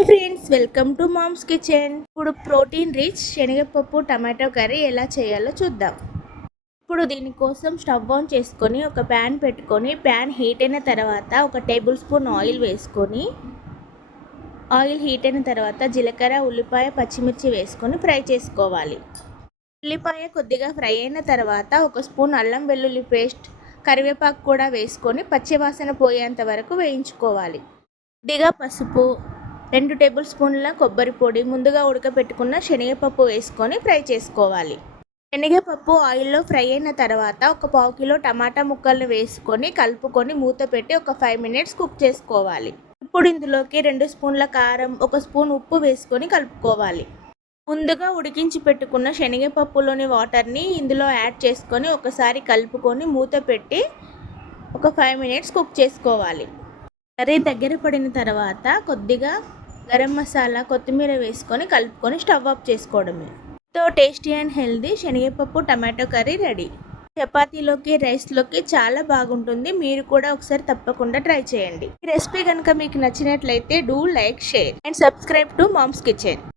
Hi friends, welcome to mom's kitchen. ఇప్పుడు protein rich శనగపప్పు tomato curry ఎలా చేయాలో చూద్దాం. ఇప్పుడు దీనికోసం స్టవ్ ఆన్ చేసుకొని ఒక ప్యాన్ పెట్టుకొని ప్యాన్ హీట్ అయిన తర్వాత ఒక టేబుల్ స్పూన్ ఆయిల్ వేసుకొని ఆయిల్ హీట్ అయిన తర్వాత జీలకర్ర, ఉల్లిపాయ, పచ్చిమిర్చి వేసుకొని ఫ్రై చేసుకోవాలి. ఉల్లిపాయ కొద్దిగా ఫ్రై అయిన తర్వాత ఒక స్పూన్ అల్లం వెల్లుల్లి పేస్ట్, కరివేపాకు కూడా వేసుకొని పచ్చివాసన పోయేంత వరకు వేయించుకోవాలి. కొద్దిగా పసుపు, 2 టేబుల్ స్పూన్ల కొబ్బరి పొడి, ముందుగా ఉడకబెట్టుకున్న శనగపప్పు వేసుకొని ఫ్రై చేసుకోవాలి. శనగపప్పు ఆయిల్లో ఫ్రై అయిన తర్వాత ఒక 1/2 కిలో టమాటా ముక్కలను వేసుకొని కలుపుకొని మూత పెట్టి ఒక 5 మినిట్స్ కుక్ చేసుకోవాలి. ఇప్పుడు ఇందులోకి 2 స్పూన్ల కారం, 1 స్పూన్ ఉప్పు వేసుకొని కలుపుకోవాలి. ముందుగా ఉడికించి పెట్టుకున్న శనగపప్పులోని వాటర్ని ఇందులో యాడ్ చేసుకొని ఒకసారి కలుపుకొని మూత పెట్టి ఒక 5 మినిట్స్ కుక్ చేసుకోవాలి. కర్రీ దగ్గర పడిన తర్వాత కొద్దిగా గరం మసాలా, కొత్తిమీర వేసుకొని కలుపుకొని స్టవ్ ఆఫ్ చేసుకోవడమే. తో టేస్టీ అండ్ హెల్దీ శనగపప్పు టమాటో కర్రీ రెడీ. చపాతీలోకి, రైస్లోకి చాలా బాగుంటుంది. మీరు కూడా ఒకసారి తప్పకుండా ట్రై చేయండి. ఈ రెసిపీ కనుక మీకు నచ్చినట్లయితే do like, share and subscribe to mom's kitchen.